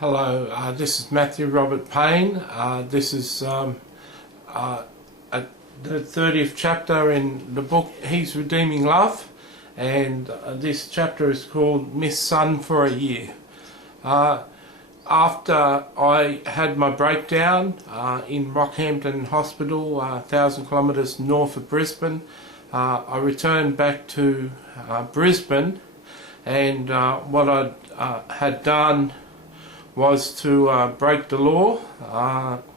Hello, this is Matthew Robert Payne. This is the 30th chapter in the book He's Redeeming Love, and this chapter is called Miss Sun for a Year. After I had my breakdown in Rockhampton Hospital, 1,000 kilometres north of Brisbane, I returned back to Brisbane, and what I had done was to break the law,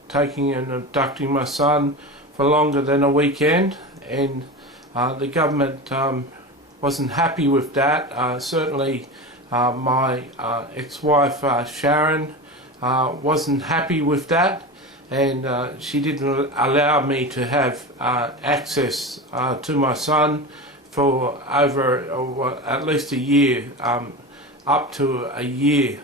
taking and abducting my son for longer than a weekend, and the government wasn't happy with that. Certainly my ex-wife Sharon wasn't happy with that, and she didn't allow me to have access to my son for over at least a year, up to a year.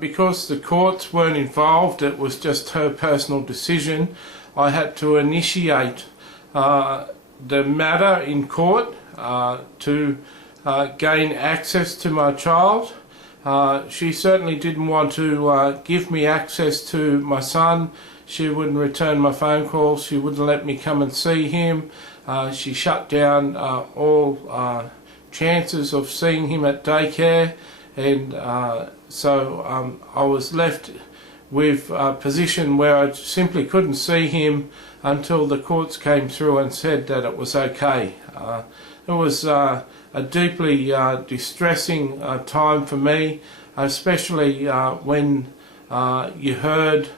Because the courts weren't involved, it was just her personal decision. I had to initiate the matter in court to gain access to my child. She certainly didn't want to give me access to my son. She wouldn't return my phone calls. She wouldn't let me come and see him. She shut down all chances of seeing him at daycare, and so I was left with a position where I simply couldn't see him until the courts came through and said that it was okay. It was a deeply distressing time for me, especially when you heard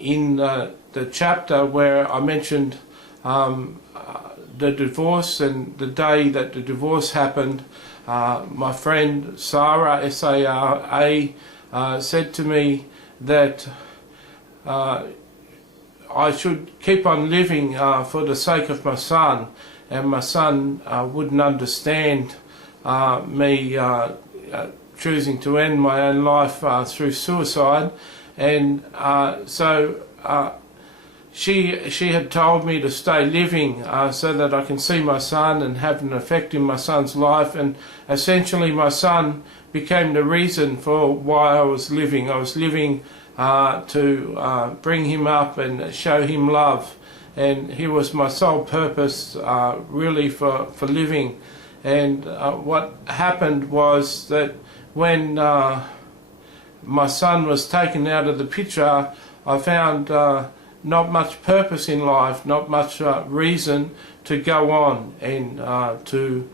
in the chapter where I mentioned the divorce, and the day that the divorce happened, my friend Sarah, S-A-R-A, said to me that I should keep on living for the sake of my son, and my son wouldn't understand me choosing to end my own life through suicide. And so she had told me to stay living so that I can see my son and have an effect in my son's life, and essentially my son became the reason for why I was living. I was living to bring him up and show him love, and he was my sole purpose really for living. And what happened was that when my son was taken out of the picture, I found not much purpose in life, not much reason to go on and to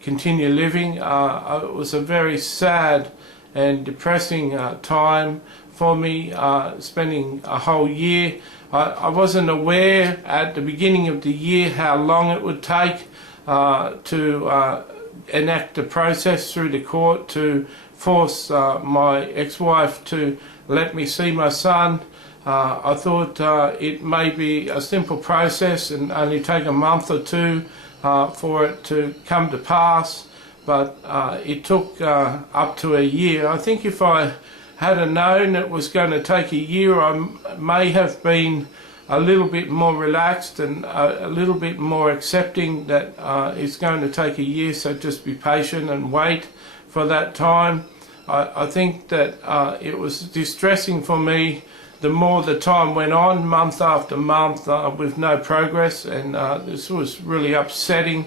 continue living. It was a very sad and depressing time for me, spending a whole year. I wasn't aware at the beginning of the year how long it would take to enact the process through the court to force my ex-wife to let me see my son. I thought it may be a simple process and only take a month or two for it to come to pass, but it took up to a year. I think if I had known it was going to take a year, I may have been a little bit more relaxed and a little bit more accepting that it's going to take a year, so just be patient and wait for that time. I think that it was distressing for me the more the time went on, month after month, with no progress, and this was really upsetting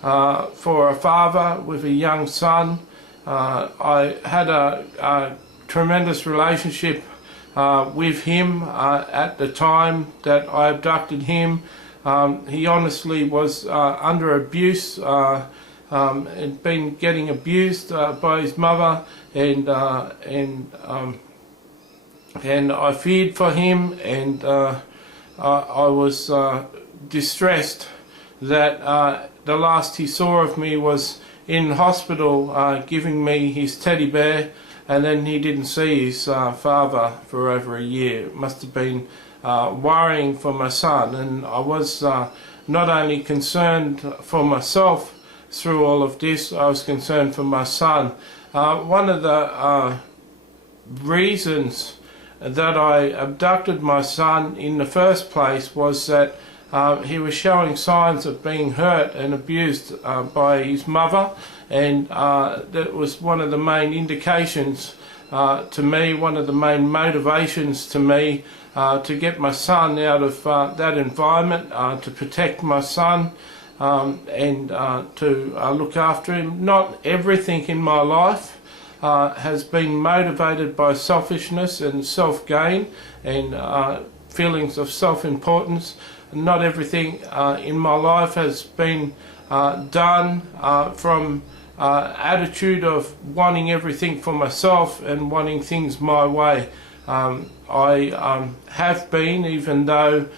for a father with a young son. I had a tremendous relationship with him at the time that I abducted him. He honestly was under abuse, had been getting abused by his mother, and I feared for him, and I was distressed that the last he saw of me was in hospital giving me his teddy bear, and then he didn't see his father for over a year. It must have been worrying for my son, and I was not only concerned for myself through all of this, I was concerned for my son. One of the reasons that I abducted my son in the first place was that he was showing signs of being hurt and abused by his mother, and that was one of the main indications to me, one of the main motivations to me to get my son out of that environment, to protect my son, and to look after him. Not everything in my life has been motivated by selfishness and self-gain and feelings of self-importance. Not everything in my life has been done from attitude of wanting everything for myself and wanting things my way. I have been, even though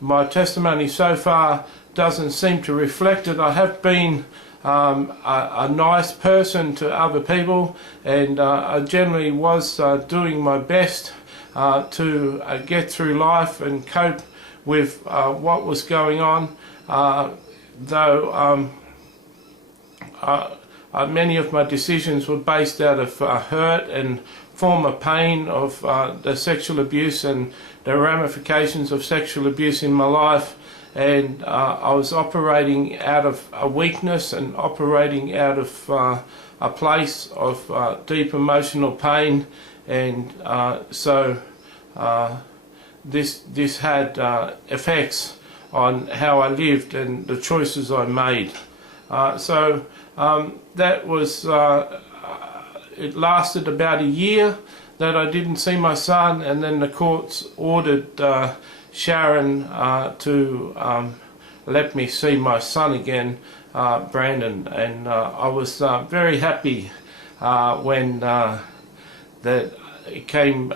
my testimony so far doesn't seem to reflect it, I have been a nice person to other people, and I generally was doing my best to get through life and cope with what was going on, though many of my decisions were based out of hurt and former pain of the sexual abuse and the ramifications of sexual abuse in my life, and I was operating out of a weakness and operating out of a place of deep emotional pain, and so this had effects on how I lived and the choices I made. That was, it lasted about a year that I didn't see my son, and then the courts ordered Sharon to let me see my son again, Brandon, and I was very happy when that it came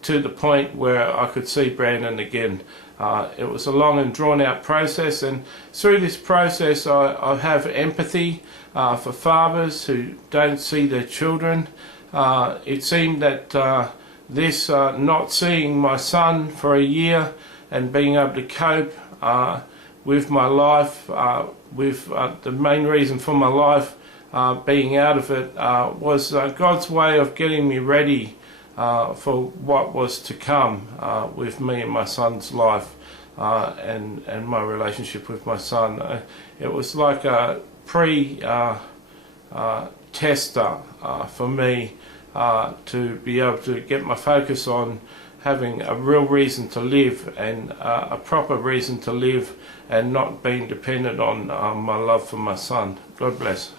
to the point where I could see Brandon again. It was a long and drawn out process, and through this process I have empathy for fathers who don't see their children. It seemed that this not seeing my son for a year and being able to cope with my life, with the main reason for my life being out of it, was God's way of getting me ready for what was to come with me and my son's life, and my relationship with my son. It was like a tester for me to be able to get my focus on having a real reason to live, and a proper reason to live, and not being dependent on my love for my son. God bless.